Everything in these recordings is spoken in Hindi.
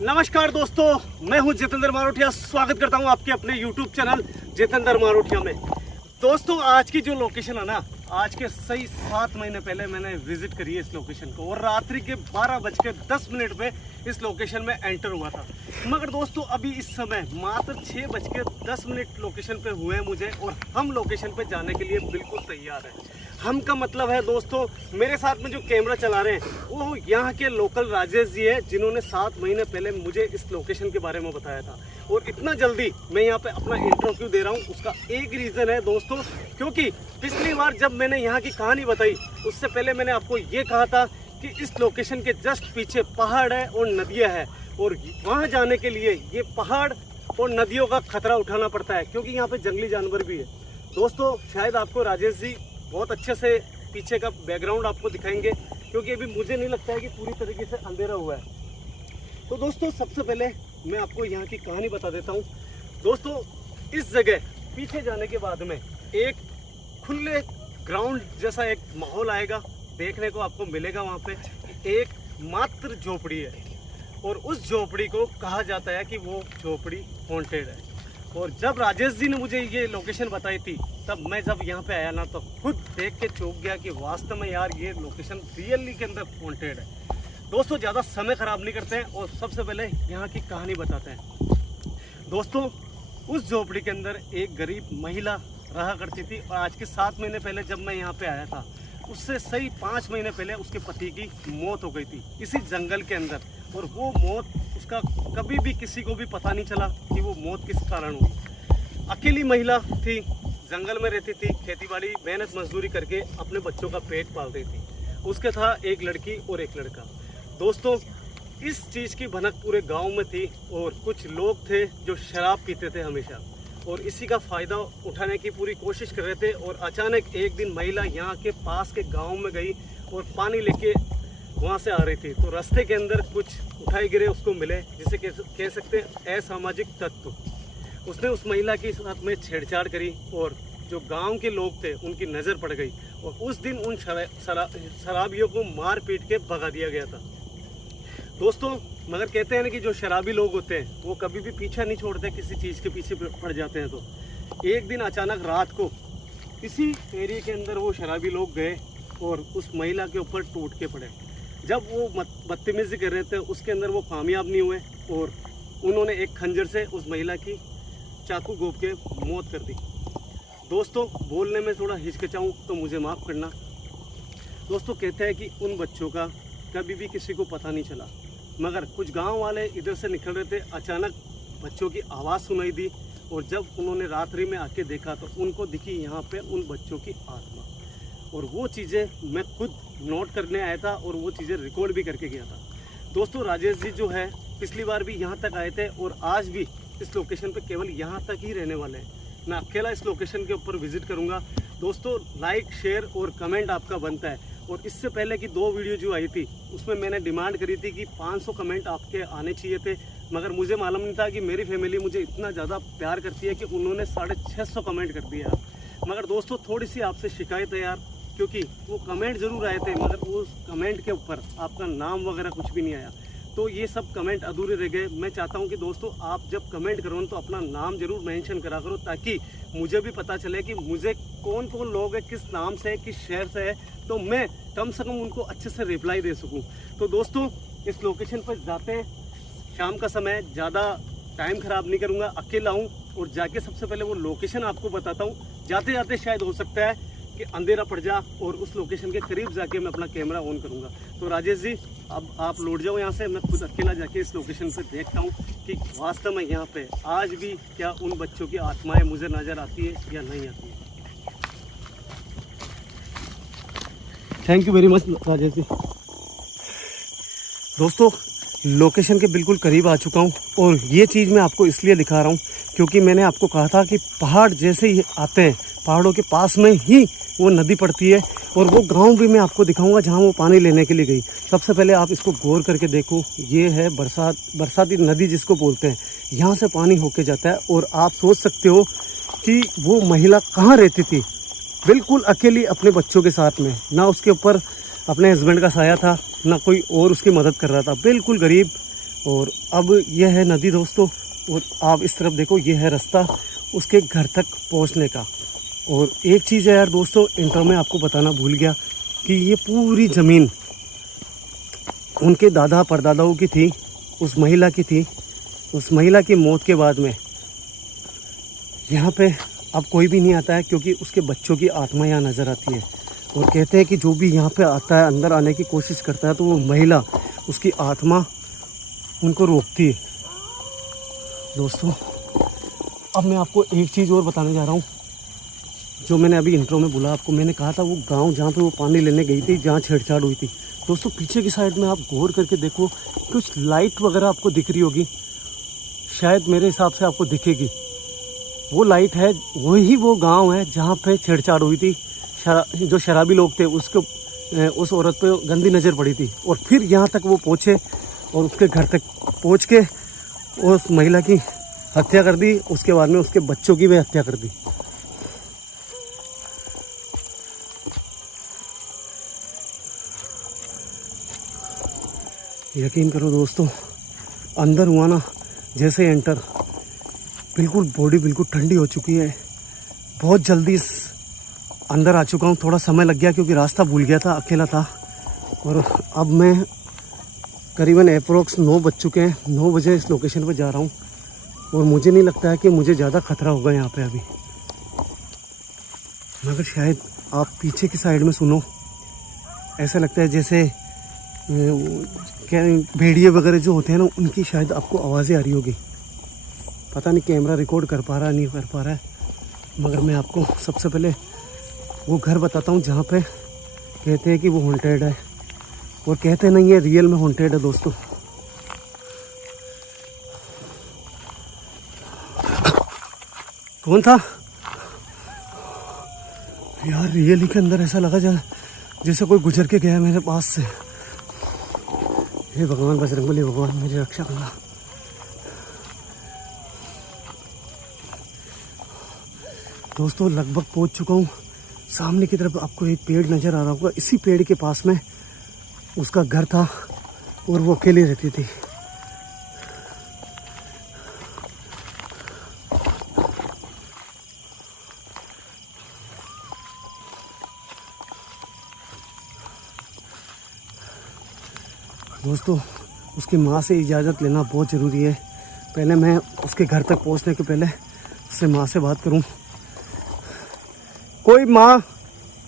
नमस्कार दोस्तों, मैं हूं जितेंद्र मारोठिया। स्वागत करता हूं आपके अपने YouTube चैनल जितेंद्र मारोठिया में। दोस्तों, आज की जो लोकेशन है ना, आज के सही 7 महीने पहले मैंने विजिट करी है इस लोकेशन को, और रात्रि के 12:10 पे इस लोकेशन में एंटर हुआ था। मगर दोस्तों, अभी इस समय मात्र 6:10 लोकेशन पे हुए हैं मुझे, और हम लोकेशन पे जाने के लिए बिल्कुल तैयार हैं। हम का मतलब है दोस्तों, मेरे साथ में जो कैमरा चला रहे हैं वो यहाँ के लोकल राजेश जी है, जिन्होंने 7 महीने पहले मुझे इस लोकेशन के बारे में बताया था। और इतना जल्दी मैं यहाँ पे अपना इंट्रो क्यों दे रहा हूँ, उसका एक रीज़न है दोस्तों, क्योंकि पिछली बार जब मैंने यहाँ की कहानी बताई, उससे पहले मैंने आपको ये कहा था कि इस लोकेशन के जस्ट पीछे पहाड़ है और नदियाँ है, और वहाँ जाने के लिए ये पहाड़ और नदियों का खतरा उठाना पड़ता है, क्योंकि यहाँ पे जंगली जानवर भी है। दोस्तों, शायद आपको राजेश जी बहुत अच्छे से पीछे का बैकग्राउंड आपको दिखाएंगे, क्योंकि अभी मुझे नहीं लगता है कि पूरी तरीके से अंधेरा हुआ है। तो दोस्तों, सबसे पहले मैं आपको यहाँ की कहानी बता देता हूँ। दोस्तों, इस जगह पीछे जाने के बाद में एक खुले ग्राउंड जैसा एक माहौल आएगा, देखने को आपको मिलेगा। वहाँ पे एक मात्र झोपड़ी है, और उस झोपड़ी को कहा जाता है कि वो झोपड़ी हॉन्टेड है। और जब राजेश जी ने मुझे ये लोकेशन बताई थी, तब मैं जब यहाँ पे आया ना, तो खुद देख के चौंक गया कि वास्तव में यार ये लोकेशन रियली के अंदर हॉन्टेड है। दोस्तों, ज़्यादा समय ख़राब नहीं करते हैं और सबसे पहले यहाँ की कहानी बताते हैं। दोस्तों, उस झोपड़ी के अंदर एक गरीब महिला रहा करती थी, और आज के 7 महीने पहले जब मैं यहाँ पे आया था, उससे सही 5 महीने पहले उसके पति की मौत हो गई थी इसी जंगल के अंदर। और वो मौत उसका कभी भी किसी को भी पता नहीं चला कि वो मौत किस कारण हुई। अकेली महिला थी, जंगल में रहती थी, खेतीबाड़ी मेहनत मजदूरी करके अपने बच्चों का पेट पाल रही थी। उसके था एक लड़की और एक लड़का। दोस्तों, इस चीज़ की भनक पूरे गांव में थी, और कुछ लोग थे जो शराब पीते थे हमेशा, और इसी का फ़ायदा उठाने की पूरी कोशिश कर रहे थे। और अचानक एक दिन महिला यहाँ के पास के गांव में गई और पानी लेके वहाँ से आ रही थी, तो रास्ते के अंदर कुछ उठाए गिरे उसको मिले, जिसे कह सकते हैं असामाजिक तत्व। उसने उस महिला के साथ में छेड़छाड़ करी, और जो गांव के लोग थे उनकी नज़र पड़ गई, और उस दिन उन शराबियों को मार पीट के भगा दिया गया था। दोस्तों, मगर कहते हैं ना कि जो शराबी लोग होते हैं वो कभी भी पीछा नहीं छोड़ते, किसी चीज़ के पीछे पड़ जाते हैं। तो एक दिन अचानक रात को इसी एरिया के अंदर वो शराबी लोग गए और उस महिला के ऊपर टूट के पड़े। जब वो बदतमीजी कर रहे थे, उसके अंदर वो कामयाब नहीं हुए, और उन्होंने एक खंजर से उस महिला की चाकू घोंप के मौत कर दी। दोस्तों, बोलने में थोड़ा हिचकिचाऊँ तो मुझे माफ़ करना। दोस्तों, कहते हैं कि उन बच्चों का कभी भी किसी को पता नहीं चला, मगर कुछ गांव वाले इधर से निकल रहे थे, अचानक बच्चों की आवाज़ सुनाई दी, और जब उन्होंने रात्रि में आके देखा तो उनको दिखी यहाँ पे उन बच्चों की आत्मा। और वो चीज़ें मैं खुद नोट करने आया था, और वो चीज़ें रिकॉर्ड भी करके गया था। दोस्तों, राजेश जी जो है पिछली बार भी यहाँ तक आए थे, और आज भी इस लोकेशन पे केवल यहाँ तक ही रहने वाले हैं। मैं अकेला इस लोकेशन के ऊपर विजिट करूँगा। दोस्तों, लाइक शेयर और कमेंट आपका बनता है। और इससे पहले की 2 वीडियो जो आई थी, उसमें मैंने डिमांड करी थी कि 500 कमेंट आपके आने चाहिए थे, मगर मुझे मालूम नहीं था कि मेरी फैमिली मुझे इतना ज़्यादा प्यार करती है कि उन्होंने 650 कमेंट कर दिया। मगर दोस्तों, थोड़ी सी आपसे शिकायत है यार, क्योंकि वो कमेंट ज़रूर आए थे, मगर उस कमेंट के ऊपर आपका नाम वगैरह कुछ भी नहीं आया, तो ये सब कमेंट अधूरे रह गए। मैं चाहता हूँ कि दोस्तों, आप जब कमेंट करो तो अपना नाम ज़रूर मेंशन करा करो, ताकि मुझे भी पता चले कि मुझे कौन कौन लोग हैं, किस नाम से है, किस शहर से है, तो मैं कम से कम उनको अच्छे से रिप्लाई दे सकूं। तो दोस्तों, इस लोकेशन पर जाते हैं। शाम का समय, ज़्यादा टाइम ख़राब नहीं करूँगा, अकेला हूँ, और जाके सबसे पहले वो लोकेशन आपको बताता हूँ। जाते जाते शायद हो सकता है कि अंधेरा पड़ जा, और उस लोकेशन के करीब जाके मैं अपना कैमरा ऑन करूँगा। तो राजेश जी, अब आप लौट जाओ यहाँ से, मैं खुद अकेला जाके इस लोकेशन पर देखता हूँ कि वास्तव में यहाँ पे आज भी क्या उन बच्चों की आत्माएं मुझे नज़र आती है या नहीं आती है। Thank you very much Rajesh ji. दोस्तों, लोकेशन के बिल्कुल करीब आ चुका हूँ, और ये चीज़ मैं आपको इसलिए दिखा रहा हूँ क्योंकि मैंने आपको कहा था कि पहाड़ जैसे ही आते हैं, पहाड़ों के पास में ही वो नदी पड़ती है, और वो गांव भी मैं आपको दिखाऊंगा जहाँ वो पानी लेने के लिए गई। सबसे पहले आप इसको गौर करके देखो, ये है बरसाती नदी जिसको बोलते हैं, यहाँ से पानी होके जाता है। और आप सोच सकते हो कि वो महिला कहाँ रहती थी, बिल्कुल अकेली अपने बच्चों के साथ में, ना उसके ऊपर अपने हस्बैंड का साया था, ना कोई और उसकी मदद कर रहा था, बिल्कुल गरीब और अब यह है नदी दोस्तों, और आप इस तरफ देखो, ये है रास्ता उसके घर तक पहुंचने का। और एक चीज़ है यार दोस्तों, इंटर में आपको बताना भूल गया कि ये पूरी ज़मीन उनके दादा परदादाओं की थी, उस महिला की थी। उस महिला की मौत के बाद में यहाँ पे अब कोई भी नहीं आता है, क्योंकि उसके बच्चों की आत्मा यहाँ नज़र आती है। और कहते हैं कि जो भी यहाँ पे आता है, अंदर आने की कोशिश करता है, तो वो महिला, उसकी आत्मा उनको रोकती है। दोस्तों अब मैं आपको एक चीज़ और बताने जा रहा हूँ, जो मैंने अभी इंट्रो में बोला आपको। मैंने कहा था वो गांव जहाँ पे वो पानी लेने गई थी, जहाँ छेड़छाड़ हुई थी। दोस्तों पीछे की साइड में आप गौर करके देखो, कुछ लाइट वगैरह आपको दिख रही होगी, शायद मेरे हिसाब से आपको दिखेगी। वो लाइट है, वही वो गांव है जहाँ पे छेड़छाड़ हुई थी। जो शराबी लोग थे उसके उस औरत पे गंदी नज़र पड़ी थी, और फिर यहाँ तक वो पहुँचे और उसके घर तक पहुँच के उस महिला की हत्या कर दी। उसके बाद में उसके बच्चों की भी हत्या कर दी। यकीन करो दोस्तों, अंदर हुआ ना जैसे एंटर, बिल्कुल बॉडी बिल्कुल ठंडी हो चुकी है। बहुत जल्दी अंदर आ चुका हूँ, थोड़ा समय लग गया क्योंकि रास्ता भूल गया था, अकेला था। और अब मैं करीबन अप्रोक्स 9 बज चुके हैं, 9 बजे इस लोकेशन पर जा रहा हूँ। और मुझे नहीं लगता है कि मुझे ज़्यादा खतरा होगा यहाँ पे अभी, मगर शायद आप पीछे की साइड में सुनो, ऐसा लगता है जैसे क्या भेड़िए वगैरह जो होते हैं ना, उनकी शायद आपको आवाज़ें आ रही होगी। पता नहीं कैमरा रिकॉर्ड कर पा रहा है नहीं कर पा रहा है, मगर मैं आपको सबसे पहले वो घर बताता हूँ जहाँ पे कहते हैं कि वो हॉन्टेड है, और कहते नहीं है, रियल में हॉन्टेड है दोस्तों। कौन था यार? रियली के अंदर ऐसा लगा जैसे कोई गुजर के गया मेरे पास से। हे भगवान बजरंगबली, भगवान मेरी रक्षा करना। दोस्तों लगभग पहुंच चुका हूँ। सामने की तरफ आपको एक पेड़ नज़र आ रहा होगा, इसी पेड़ के पास में उसका घर था और वो अकेली रहती थी। दोस्तों उसकी माँ से इजाज़त लेना बहुत ज़रूरी है। पहले मैं उसके घर तक पहुँचने के पहले उससे माँ से बात करूँ। कोई माँ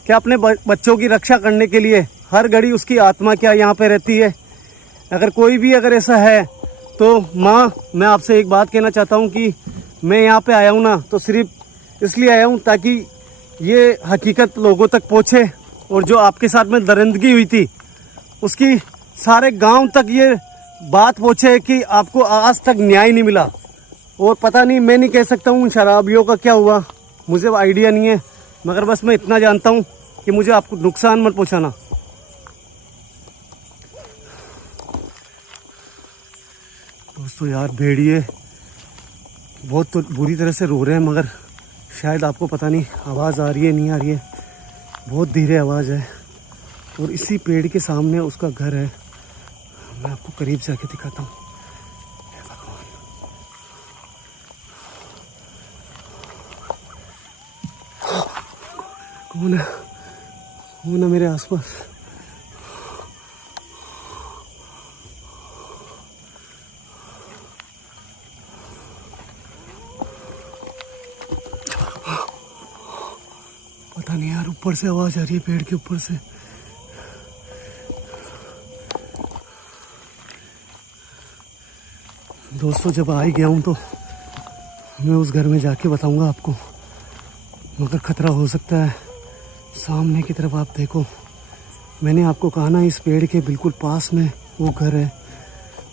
क्या अपने बच्चों की रक्षा करने के लिए हर घड़ी उसकी आत्मा क्या यहाँ पे रहती है? अगर कोई भी अगर ऐसा है तो माँ, मैं आपसे एक बात कहना चाहता हूँ कि मैं यहाँ पे आया हूँ ना, तो सिर्फ इसलिए आया हूँ ताकि ये हकीकत लोगों तक पहुँचे, और जो आपके साथ में दरिंदगी हुई थी उसकी सारे गांव तक ये बात पहुँचे कि आपको आज तक न्याय नहीं मिला। और पता नहीं, मैं नहीं कह सकता हूँ शराबियों का क्या हुआ, मुझे आइडिया नहीं है, मगर बस मैं इतना जानता हूँ कि मुझे आपको नुकसान मत पहुँचाना। दोस्तों यार भेड़िए बहुत तो बुरी तरह से रो रहे हैं, मगर शायद आपको पता नहीं आवाज़ आ रही है नहीं आ रही है, बहुत धीरे आवाज़ है। और इसी पेड़ के सामने उसका घर है, मैं आपको करीब से आके दिखाता हूँ। कौन है? कौन है मेरे आसपास? पता नहीं यार, ऊपर से आवाज आ रही है, पेड़ के ऊपर से। दोस्तों जब आ ही गया हूँ तो मैं उस घर में जाके बताऊंगा आपको, मगर खतरा हो सकता है। सामने की तरफ आप देखो, मैंने आपको कहा ना, इस पेड़ के बिल्कुल पास में वो घर है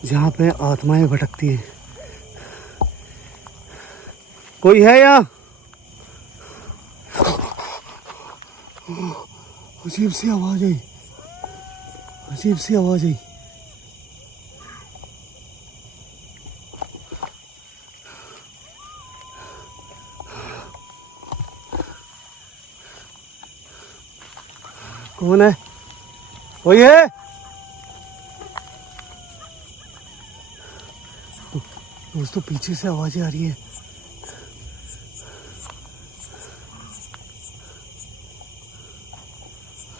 जहाँ पे आत्माएं भटकती है। कोई है यहाँ? अजीब सी आवाज आई, अजीब सी आवाज आई। कौन है? कोई है? दोस्तों पीछे से आवाजें आ रही है।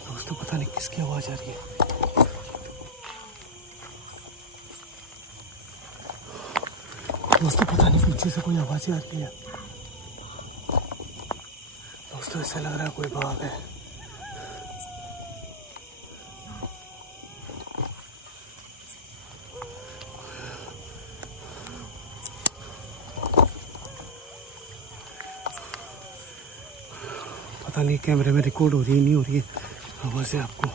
दोस्तों पता नहीं किसकी आवाज आ रही है। दोस्तों पता नहीं पीछे से कोई आवाजें आ रही है। दोस्तों ऐसा लग रहा है कोई बाघ है। पता नहीं कैमरे में रिकॉर्ड हो रही है नहीं हो रही है आवाज़ है आपको।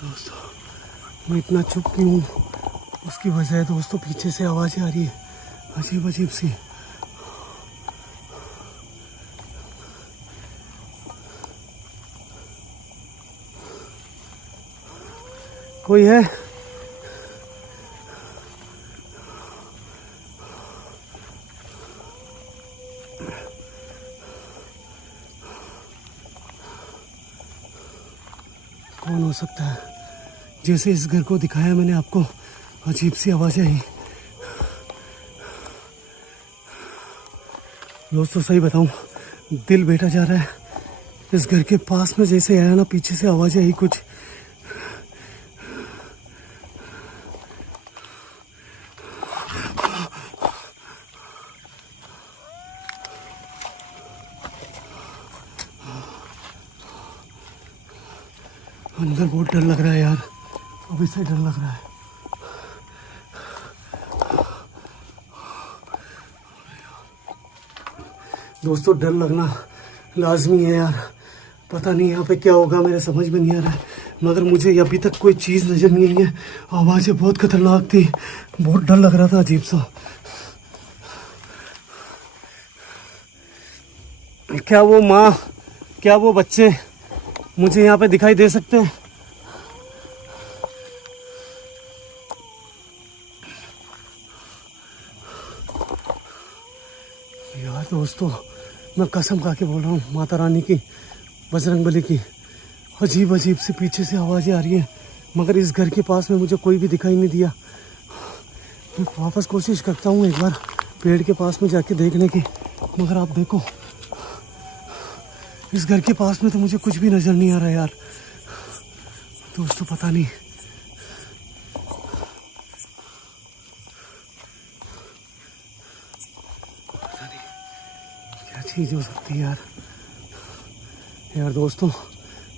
दोस्तों मैं इतना चुप क्यों हूँ उसकी वजह है दोस्तों पीछे से आवाज़ें आ रही है अजीब अजीब सी। कोई है? कौन हो सकता है? जैसे इस घर को दिखाया मैंने आपको अजीब सी आवाजें आई। दोस्तों सही बताऊं दिल बैठा जा रहा है। इस घर के पास में जैसे आया ना पीछे से आवाजें आई कुछ। अंदर बहुत डर लग रहा है यार, अभी से डर लग रहा है। दोस्तों डर लगना लाजमी है यार। पता नहीं यहाँ पे क्या होगा मेरे समझ में नहीं आ रहा है, मगर मुझे अभी तक कोई चीज़ नज़र नहीं आई है। आवाज़ें बहुत खतरनाक थी, बहुत डर लग रहा था अजीब सा। क्या वो माँ क्या वो बच्चे मुझे यहाँ पे दिखाई दे सकते हैं? यार दोस्तों मैं कसम खा के बोल रहा हूँ माता रानी की, बजरंगबली की, अजीब अजीब से पीछे से आवाज़ें आ रही हैं, मगर इस घर के पास में मुझे कोई भी दिखाई नहीं दिया। मैं वापस कोशिश करता हूँ एक बार पेड़ के पास में जाके देखने की, मगर आप देखो इस घर के पास में तो मुझे कुछ भी नज़र नहीं आ रहा यार। दोस्तों पता नहीं क्या चीज़ हो सकती है यार। यार दोस्तों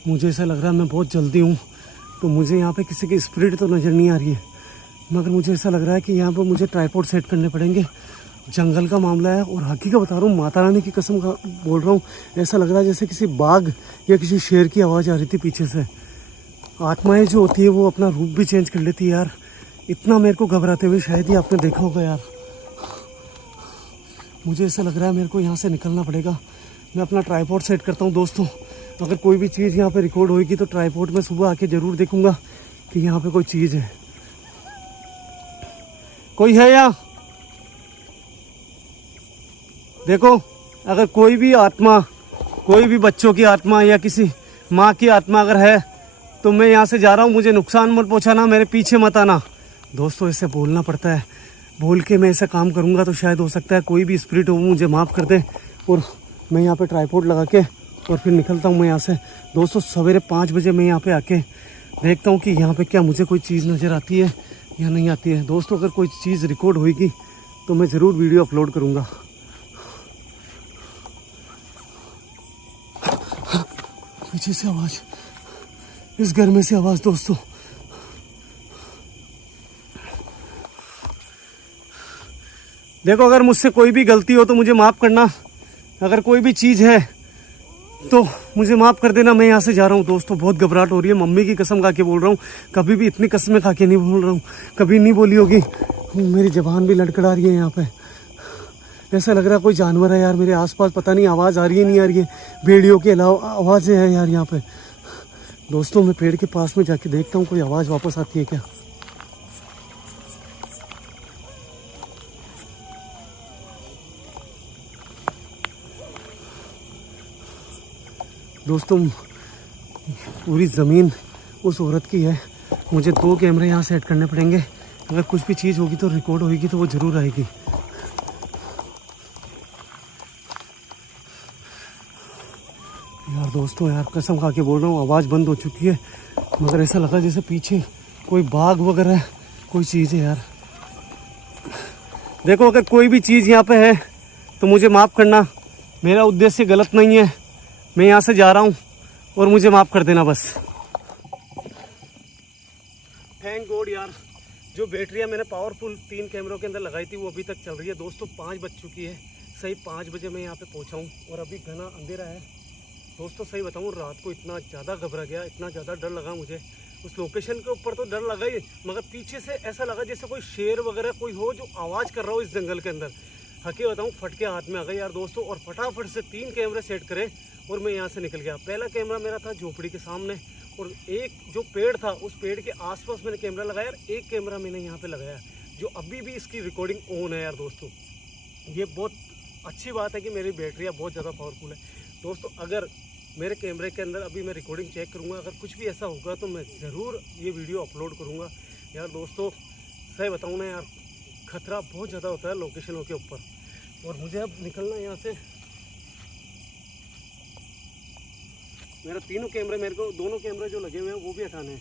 मुझे ऐसा लग रहा है मैं बहुत जल्दी हूँ, तो मुझे यहाँ पे किसी की स्पिरिट तो नज़र नहीं आ रही है, मगर मुझे ऐसा लग रहा है कि यहाँ पे मुझे ट्राइपॉड सेट करने पड़ेंगे। जंगल का मामला है और हकीकत बता रहा हूँ, माता रानी की कसम बोल रहा हूँ, ऐसा लग रहा है जैसे किसी बाघ या किसी शेर की आवाज़ आ रही थी पीछे से। आत्माएं जो होती है वो अपना रूप भी चेंज कर लेती है यार। इतना मेरे को घबराते हुए शायद ही आपने देखा होगा यार। मुझे ऐसा लग रहा है मेरे को यहाँ से निकलना पड़ेगा। मैं अपना ट्राइपॉड सेट करता हूँ दोस्तों। अगर कोई भी चीज़ यहाँ पे रिकॉर्ड होगी तो ट्राइपॉड में सुबह आके ज़रूर देखूँगा कि यहाँ पे कोई चीज़ है। कोई है यहाँ? देखो अगर कोई भी आत्मा, कोई भी बच्चों की आत्मा या किसी माँ की आत्मा अगर है तो मैं यहाँ से जा रहा हूँ। मुझे नुकसान मत पहुँचाना, मेरे पीछे मत आना। दोस्तों ऐसे बोलना पड़ता है, बोल के मैं ऐसा काम करूँगा तो शायद हो सकता है कोई भी स्पिरिट हो मुझे माफ़ कर दे और मैं यहाँ पे ट्राइपॉड लगा के और फिर निकलता हूँ मैं यहाँ से। दोस्तों सवेरे 5 बजे मैं यहाँ पे आके देखता हूँ कि यहाँ पे क्या मुझे कोई चीज़ नज़र आती है या नहीं आती है। दोस्तों अगर कोई चीज़ रिकॉर्ड होगी तो मैं ज़रूर वीडियो अपलोड करूँगा। पीछे से आवाज़, इस घर में से आवाज़। दोस्तों देखो अगर मुझसे कोई भी गलती हो तो मुझे माफ़ करना। अगर कोई भी चीज़ है तो मुझे माफ़ कर देना। मैं यहाँ से जा रहा हूँ। दोस्तों बहुत घबराहट हो रही है, मम्मी की कसम खा के बोल रहा हूँ, कभी भी इतनी कसमें खा के नहीं बोल रहा हूँ, कभी नहीं बोली होगी। मेरी ज़बान भी लड़खड़ा रही है यहाँ पे। ऐसा लग रहा है कोई जानवर है यार मेरे आसपास, पता नहीं आवाज़ आ रही है नहीं आ रही है। भेड़ियों के अलावा आवाज़ें हैं यार यहाँ पे। दोस्तों मैं पेड़ के पास में जाके देखता हूँ कोई आवाज़ वापस आती है क्या। दोस्तों पूरी ज़मीन उस औरत की है। मुझे 2 कैमरे यहाँ सेट करने पड़ेंगे। अगर कुछ भी चीज़ होगी तो रिकॉर्ड होगी तो वो ज़रूर आएगी। यार दोस्तों, यार कसम खा के बोल रहा हूँ, आवाज़ बंद हो चुकी है, मगर ऐसा लगा जैसे पीछे कोई बाघ वगैरह कोई चीज़ है यार। देखो, अगर कोई भी चीज़ यहाँ पे है तो मुझे माफ़ करना, मेरा उद्देश्य गलत नहीं है। मैं यहाँ से जा रहा हूँ और मुझे माफ़ कर देना बस। थैंक गॉड यार, जो बैटरियाँ मैंने पावरफुल 3 कैमरों के अंदर लगाई थी वो अभी तक चल रही है। दोस्तों 5 बज चुकी है, सही 5 बजे मैं यहाँ पे पहुँचा हूँ और अभी घना अंधेरा है। दोस्तों सही बताऊँ, रात को इतना ज़्यादा घबरा गया, इतना ज़्यादा डर लगा मुझे। उस लोकेशन के ऊपर तो डर लगा ही, मगर पीछे से ऐसा लगा जैसे कोई शेर वगैरह कोई हो जो आवाज़ कर रहा हो इस जंगल के अंदर। हकी बताऊँ, फटके हाथ में आ गए यार दोस्तों, और फटाफट से 3 कैमरे सेट करे और मैं यहाँ से निकल गया। पहला कैमरा मेरा था झोपड़ी के सामने, और एक जो पेड़ था उस पेड़ के आसपास मैंने कैमरा लगाया, और एक कैमरा मैंने यहाँ पे लगाया जो अभी भी इसकी रिकॉर्डिंग ऑन है यार दोस्तों। ये बहुत अच्छी बात है कि मेरी बैटरियाँ बहुत ज़्यादा पावरफुल है दोस्तों। अगर मेरे कैमरे के अंदर अभी मैं रिकॉर्डिंग चेक करूँगा, अगर कुछ भी ऐसा होगा तो मैं ज़रूर ये वीडियो अपलोड करूँगा यार दोस्तों। सही बताऊँ ना यार, खतरा बहुत ज़्यादा होता है लोकेशनों के ऊपर, और मुझे अब निकलना है यहाँ से। मेरा तीनों कैमरे, मेरे को दोनों कैमरे जो लगे हुए हैं वो भी हटाने हैं।